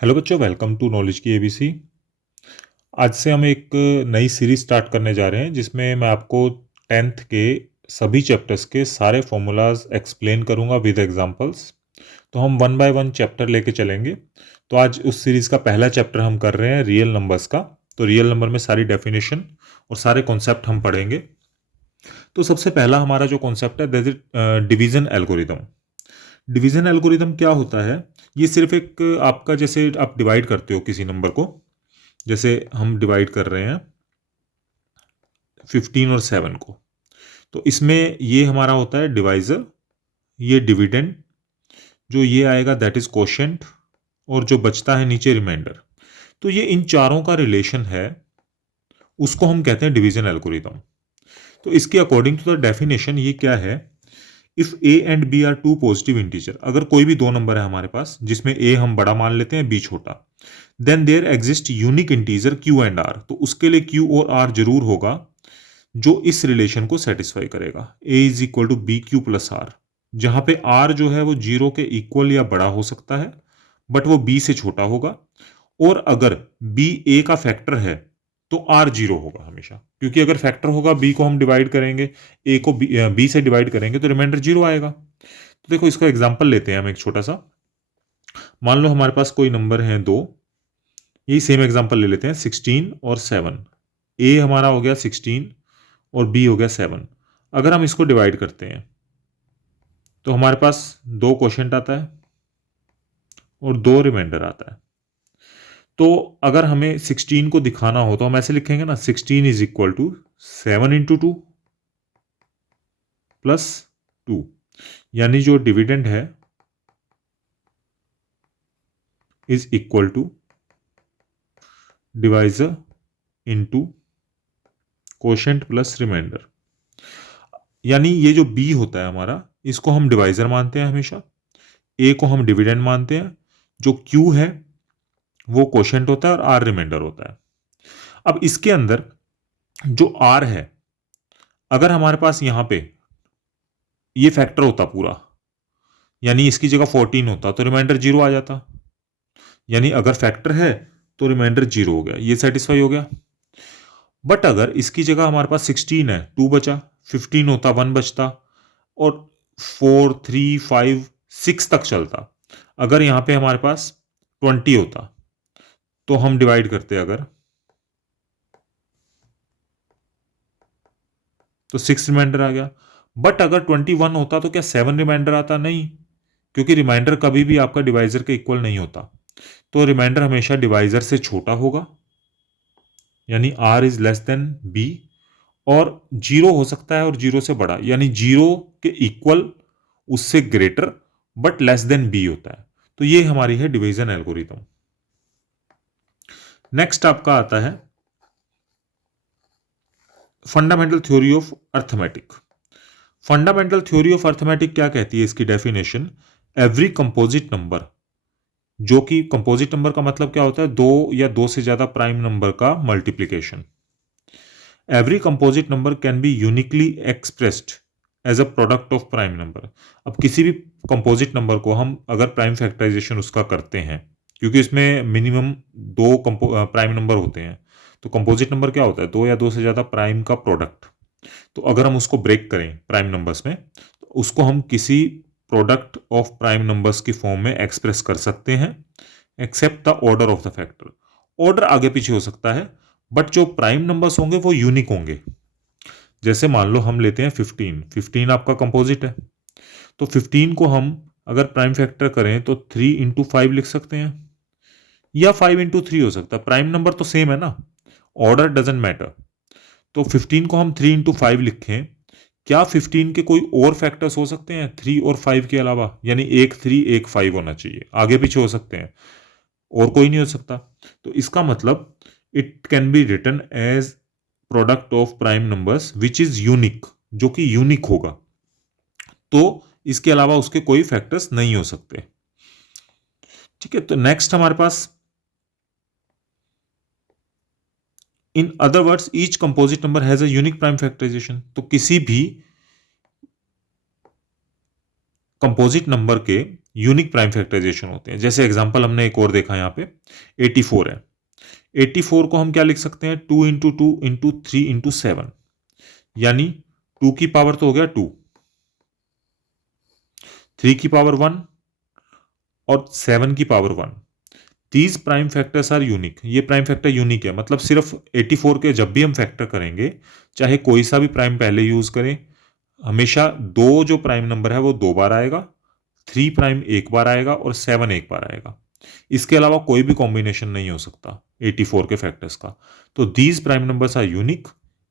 Hello बच्चों, welcome to knowledge की ABC. आज से हम एक नई सीरीज स्टार्ट करने जा रहे हैं जिसमें मैं आपको टेंथ के सभी चैप्टर्स के सारे फॉर्मूलाज एक्सप्लेन करूंगा विद एग्जांपल्स। तो हम वन बाय वन चैप्टर लेके चलेंगे। तो आज उस सीरीज का पहला चैप्टर हम कर रहे हैं रियल नंबर्स का। तो रियल नंबर में सारी डेफिनेशन और सारे कॉन्सेप्ट हम पढ़ेंगे। तो सबसे पहला हमारा जो कॉन्सेप्ट है that is division algorithm. Division algorithm क्या होता है? ये सिर्फ एक आपका, जैसे आप डिवाइड करते हो किसी नंबर को, जैसे हम डिवाइड कर रहे हैं 15 और 7 को, तो इसमें ये हमारा होता है डिवाइजर, ये डिविडेंड, जो ये आएगा दैट इज कोशेंट, और जो बचता है नीचे रिमाइंडर। तो ये इन चारों का रिलेशन है, उसको हम कहते हैं डिवीजन एल्गोरिदम। तो इसके अकॉर्डिंग टू द डेफिनेशन ये क्या है? If a and b are two positive integer, अगर कोई भी दो नंबर है हमारे पास जिसमें ए हम बड़ा मान लेते हैं बी छोटा, then there exist unique integer q and r, तो उसके लिए क्यू और आर जरूर होगा जो इस रिलेशन को सेटिस्फाई करेगा। A is equal to B Q plus R, जहां पे आर जो है वो जीरो के इक्वल या बड़ा हो सकता है, बट वो बी से छोटा होगा। और अगर बी ए का फैक्टर है तो आर जीरो होगा हमेशा, क्योंकि अगर फैक्टर होगा बी को हम डिवाइड करेंगे, ए को बी से डिवाइड करेंगे तो रिमाइंडर जीरो आएगा। तो देखो इसको एग्जांपल लेते हैं हम एक छोटा सा। मान लो हमारे पास कोई नंबर है दो, यही सेम एग्जांपल ले लेते हैं 16 और 7। ए हमारा हो गया 16 और बी हो गया 7। अगर हम इसको डिवाइड करते हैं तो हमारे पास दो क्वोशंट आता है और दो रिमाइंडर आता है। तो अगर हमें 16 को दिखाना हो तो हम ऐसे लिखेंगे ना, 16 is equal to 7 into two plus 2, यानी जो डिविडेंड है is equal to divisor into quotient plus remainder. यानी ये जो बी होता है हमारा, इसको हम डिवाइजर मानते हैं हमेशा, ए को हम डिविडेंड मानते हैं, जो क्यू है वो क्वोशंट होता है और आर रिमाइंडर होता है। अब इसके अंदर जो आर है, अगर हमारे पास यहां पे ये फैक्टर होता पूरा, यानी इसकी जगह 14 होता तो रिमाइंडर जीरो आ जाता। यानी अगर फैक्टर है तो रिमाइंडर जीरो हो गया, ये सेटिस्फाई हो गया। बट अगर इसकी जगह हमारे पास 16 है, 2 बचा, 15 होता 1 बचता, और 4 3 5 6 तक चलता। अगर यहां पे हमारे पास 20 होता तो हम डिवाइड करते अगर, तो 6 रिमाइंडर आ गया। बट अगर 21 होता तो क्या 7 रिमाइंडर आता? नहीं, क्योंकि रिमाइंडर कभी भी आपका डिवाइजर के इक्वल नहीं होता। तो रिमाइंडर हमेशा डिवाइजर से छोटा होगा, यानी r is less than b, और जीरो हो सकता है और जीरो से बड़ा, यानी जीरो के इक्वल, उससे greater, but less than b होता है। तो ये हमारी है डिवीजन एल्गोरिथम। नेक्स्ट आपका आता है fundamental theory of arithmetic. Fundamental theory of arithmetic क्या कहती है? इसकी डेफिनेशन, एवरी कंपोजिट नंबर, जो कि कंपोजिट नंबर का मतलब क्या होता है? दो या दो से ज्यादा प्राइम नंबर का multiplication. Every composite number can be uniquely expressed as a product of prime number. अब किसी भी कंपोजिट नंबर को हम अगर प्राइम फैक्टराइजेशन उसका करते हैं, क्योंकि इसमें मिनिमम दो प्राइम नंबर होते हैं, तो कंपोजिट नंबर क्या होता है? दो या दो से ज्यादा प्राइम का प्रोडक्ट। तो अगर हम उसको ब्रेक करें प्राइम नंबर्स में, तो उसको हम किसी प्रोडक्ट ऑफ प्राइम नंबर्स की फॉर्म में एक्सप्रेस कर सकते हैं, except the order of the factor. Order आगे पीछे हो सकता है, बट जो प्राइम नंबर्स होंगे वो यूनिक होंगे। जैसे मान लो हम लेते हैं 15, 15 आपका कंपोजिट है, तो 15 को हम अगर प्राइम फैक्टर करें तो 3 इंटू 5 लिख सकते हैं, या 5 इंटू 3 हो सकता है, प्राइम नंबर तो सेम है ना, ऑर्डर डजेंट मैटर। तो 15 को हम 3 इंटू 5 लिखें, क्या 15 के कोई और फैक्टर्स हो सकते हैं 3 और 5 के अलावा? यानी एक 3 एक 5 होना चाहिए, आगे पीछे हो सकते हैं, और कोई नहीं हो सकता। तो इसका मतलब it can be written as product of prime numbers which is unique, जो कि यूनिक होगा, तो इसके अलावा उसके कोई फैक्टर्स नहीं हो सकते। ठीक है, तो नेक्स्ट हमारे पास, in other words each composite number has a unique prime factorisation. तो किसी भी कंपोजिट नंबर के यूनिक प्राइम फैक्टराइजेशन होते हैं। जैसे एग्जांपल हमने एक और देखा यहाँ पे 84 है। 84 को हम क्या लिख सकते हैं, 2 इंटू 2 इंटू 3 इंटू 7, यानी 2 की पावर तो हो गया 2, 3 की पावर 1 और 7 की power 1। These prime factors are unique. ये प्राइम फैक्टर यूनिक है, मतलब सिर्फ 84 के जब भी हम फैक्टर करेंगे, चाहे कोई सा भी प्राइम पहले यूज करें, हमेशा दो जो प्राइम नंबर है वो 2 बार आएगा, 3 प्राइम एक बार आएगा और 7 एक बार आएगा। इसके अलावा कोई भी कॉम्बिनेशन नहीं हो सकता 84 के फैक्टर्स का। तो these prime numbers are unique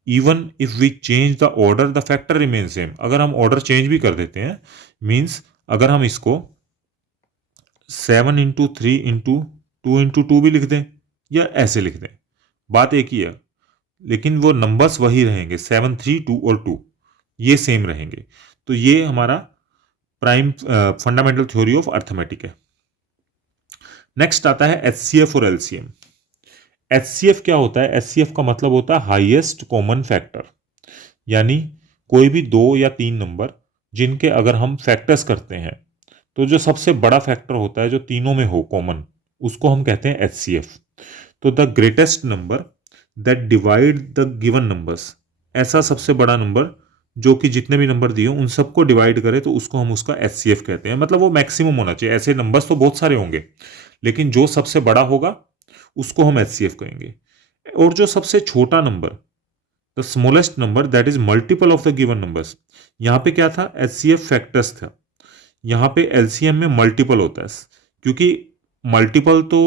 even if we change the order, the factor remain same. अगर हम ऑर्डर चेंज भी कर देते हैं, मीन्स अगर हम इसको 7 इंटू 3 इंटू 2 इंटू 2 भी लिख दें या ऐसे लिख दें, बात एक ही है, लेकिन वो नंबर्स वही रहेंगे, 7, 3, 2 और 2 ये सेम रहेंगे। तो ये हमारा prime fundamental theory of arithmetic है। नेक्स्ट आता है एचसीएफ और एलसीएम। एचसीएफ क्या होता है? एचसीएफ का मतलब होता है हाईएस्ट कॉमन फैक्टर, यानी कोई भी 2 या 3 नंबर जिनके अगर हम फैक्टर्स करते हैं तो जो सबसे बड़ा फैक्टर होता है जो तीनों में हो कॉमन, उसको हम कहते हैं एचसीएफ। तो the greatest number that divide the given numbers, ऐसा सबसे बड़ा नंबर जो कि जितने भी नंबर दिए उन सबको डिवाइड करे तो उसको हम उसका एचसीएफ कहते हैं। मतलब वो मैक्सिमम होना चाहिए, ऐसे नंबर्स तो बहुत सारे होंगे लेकिन जो सबसे बड़ा होगा उसको हम एचसीएफ कहेंगे। और जो सबसे छोटा number, the smallest number that is multiple of the given numbers, यहाँ पे क्या था? एचसीएफ फैक्टर्स था, यहाँ पे एलसीएम में मल्टीपल होता है, क्योंकि मल्टीपल तो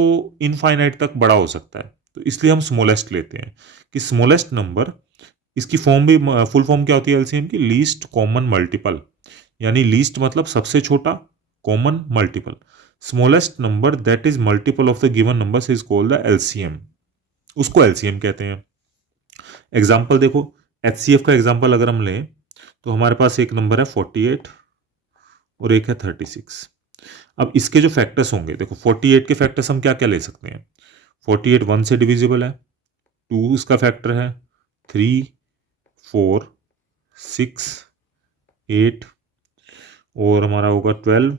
इनफाइनाइट तक बड़ा हो सकता है, तो इसलिए हम स्मॉलेस्ट लेते हैं कि स्मॉलेस्ट नंबर, इसकी फॉर्म भी, फुल फॉर्म क्या होती है एलसीएम की? लीस्ट कॉमन मल्टीपल, यानी लीस्ट मतलब सबसे छोटा, common multiple. Smallest number that is multiple of the given numbers is called the LCM, उसको एलसीएम कहते हैं। एग्जाम्पल देखो, एचसीएफ का एग्जाम्पल अगर हम लें तो हमारे पास एक नंबर है 48 और एक है 36। अब इसके जो फैक्टर्स होंगे, देखो 48 के फैक्टर्स हम क्या क्या ले सकते हैं? 48 1 से डिविजिबल है, 2 इसका फैक्टर है, 3, 4, 6, 8 और हमारा होगा 12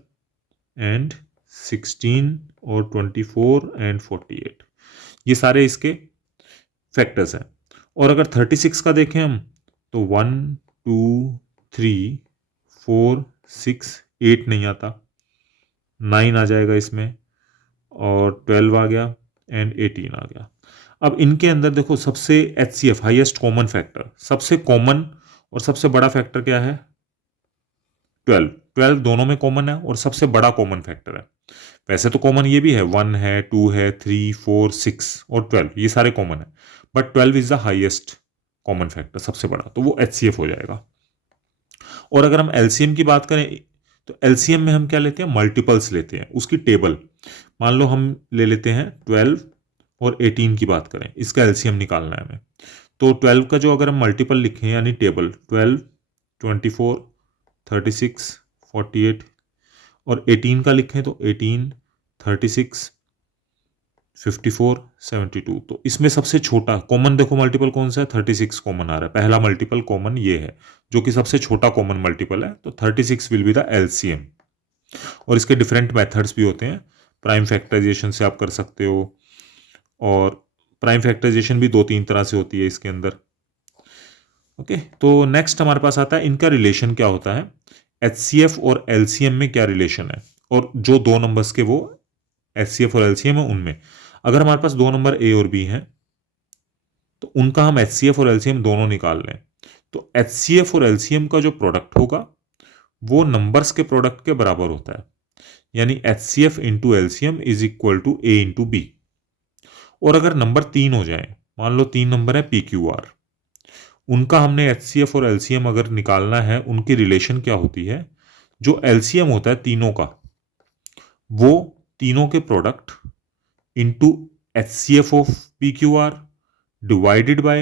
एंड 16 और 24 एंड 48, ये सारे इसके फैक्टर्स हैं। और अगर 36 का देखें हम तो 1, 2, 3, 4, 6, 8 नहीं आता, 9 आ जाएगा इसमें और 12 आ गया एंड 18 आ गया। अब इनके अंदर देखो सबसे एचसीएफ हाईएस्ट कॉमन फैक्टर, सबसे कॉमन और सबसे बड़ा फैक्टर क्या है? 12। 12 दोनों में कॉमन है और सबसे बड़ा कॉमन फैक्टर है। वैसे तो कॉमन ये भी है, 1 है, 2 है, 3, 4, 6 और 12, ये सारे कॉमन है, but 12 is the highest common factor, सबसे बड़ा, तो वो एचसीएफ हो जाएगा। और अगर हम एलसीएम की बात करें तो एलसीएम में हम क्या लेते हैं? मल्टीपल्स लेते हैं, उसकी टेबल। मान लो हम ले लेते हैं 12 और 18 की बात करें, इसका एलसीएम निकालना है हमें, तो 12 का जो अगर हम मल्टीपल लिखें यानी टेबल, 12, 24, 36, 48 और 18 का लिखें तो 18, 36, 54, 72, तो इसमें सबसे छोटा कॉमन देखो मल्टीपल कौन सा है? 36 कॉमन आ रहा है, पहला मल्टीपल कॉमन ये है जो कि सबसे छोटा कॉमन मल्टीपल है, तो 36 विल बी द एलसीएम। और इसके डिफरेंट मेथड्स भी होते हैं, प्राइम फैक्टराइजेशन से आप कर सकते हो, और प्राइम फैक्टराइजेशन भी 2-3 तरह से होती है इसके अंदर। ओके, तो नेक्स्ट हमारे पास आता है इनका रिलेशन क्या होता है, एचसीएफ और एलसीएम में क्या रिलेशन है, और जो दो नंबर्स के वो एचसीएफ और एलसीएम है उनमें, अगर हमारे पास दो नंबर ए और बी हैं तो उनका हम एचसीएफ और एलसीएम दोनों निकाल लें, तो एचसीएफ और एलसीएम का जो प्रोडक्ट होगा वो नंबर्स के प्रोडक्ट के बराबर होता है, यानी HCF into LCM is equal to a into b. और अगर नंबर 3 हो जाए, मान लो 3 नंबर है पी क्यू आर, उनका हमने एचसीएफ और एलसीएम अगर निकालना है, उनकी रिलेशन क्या होती है? जो एलसीएम होता है तीनों का, वो तीनों के product into HCF of P q are divided by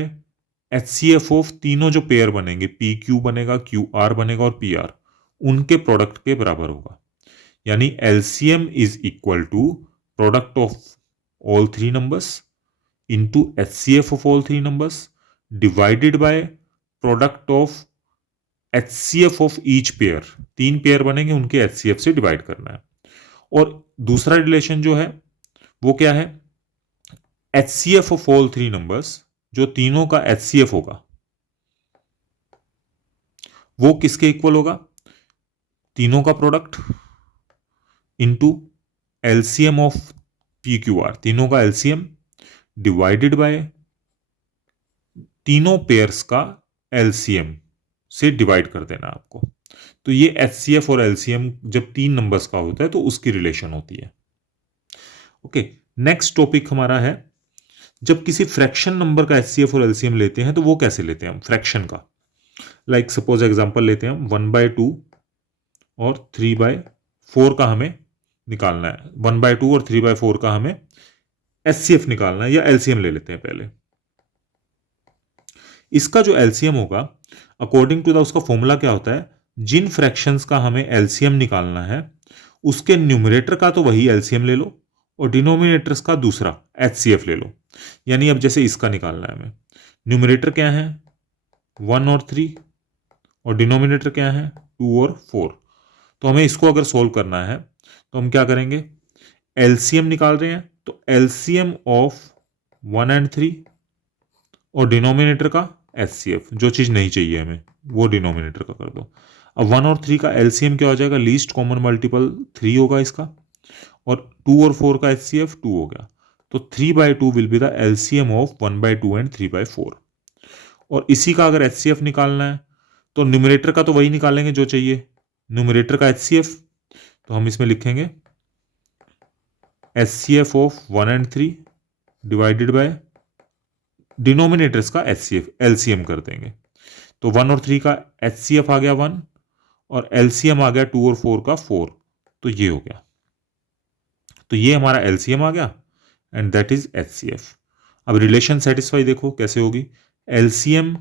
HCF of तीनों जो पेयर बनेंगे, पी क्यू बनेगा, क्यू आर बनेगा और पी आर, उनके प्रोडक्ट के बराबर होगा। यानी LCM is equal to product of all 3 numbers into HCF of all 3 numbers divided by product of HCF of each pair, 3 pair बनेंगे उनके HCF से डिवाइड करना है। और दूसरा रिलेशन जो है वो क्या है, HCF ऑफ ऑल 3 नंबर्स, जो तीनों का HCF होगा वो किसके इक्वल होगा, तीनों का product into LCM of PQR, तीनों का LCM डिवाइडेड बाय तीनों पेयर्स का LCM से डिवाइड कर देना आपको। तो ये HCF और LCM जब 3 नंबर्स का होता है तो उसकी रिलेशन होती है। ओके, नेक्स्ट टॉपिक हमारा है जब किसी फ्रैक्शन नंबर का HCF और LCM लेते हैं तो वो कैसे लेते हैं हम फ्रैक्शन का। लाइक सपोज एग्जांपल लेते हैं हम 1/2 और 3/4 का हमें निकालना है, 1/2 और 3/4 का हमें HCF निकालना है, या LCM ले लेते हैं पहले। इसका जो LCM होगा अकॉर्डिंग टू द उसका फॉर्मूला क्या होता है, जिन फ्रैक्शंस का हमें LCM निकालना है उसके न्यूमरेटर का तो वही LCM ले लो और डिनोमिनेटर्स का दूसरा HCF ले लो। यानी अब जैसे इसका निकालना है हमें, न्यूमरेटर क्या है 1 और 3 और डिनोमिनेटर क्या है 2 और 4। तो हमें इसको अगर सोल्व करना है तो हम क्या करेंगे, LCM निकाल रहे हैं तो LCM ऑफ 1 and 3 और डिनोमिनेटर का HCF, जो चीज़ नहीं चाहिए हमें वो डिनोमिनेटर का कर दो। अब 1 और 3 का LCM क्या हो जाएगा, लीस्ट कॉमन मल्टीपल 3 होगा इसका, और 2 और 4 का HCF 2 हो गया। तो 3/2 will be the LCM of 1/2 and 3/4। और इसी का अगर HCF निकालना है तो न्यूमरेटर का तो वही निकालेंगे जो चाहिए, न्यूमरेटर का HCF, तो हम इसमें लिखेंगे HCF of 1 and 3 divided by denominators का HCF LCM कर देंगे। तो 1 और 3 का HCF आ गया 1 और LCM आ गया 2 और 4 का 4, तो ये हो गया। तो ये हमारा LCM आ गया एंड दैट इज HCF। अब रिलेशन सेटिस्फाई देखो कैसे होगी, LCM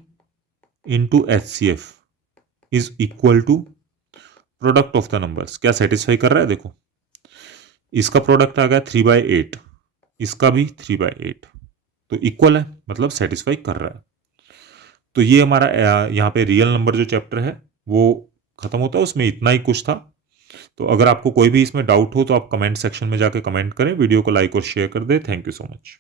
into HCF is equal to product of the numbers. क्या सेटिस्फाई कर रहा है, देखो इसका प्रोडक्ट आ गया 3/8, इसका भी 3/8, तो इक्वल है मतलब सेटिस्फाई कर रहा है। तो ये हमारा यहाँ पे रियल नंबर जो चैप्टर है वो खत्म होता है, उसमें इतना ही कुछ था। तो अगर आपको कोई भी इसमें डाउट हो तो आप कमेंट सेक्शन में जाके कमेंट करें, वीडियो को लाइक और शेयर कर दें। Thank you so much.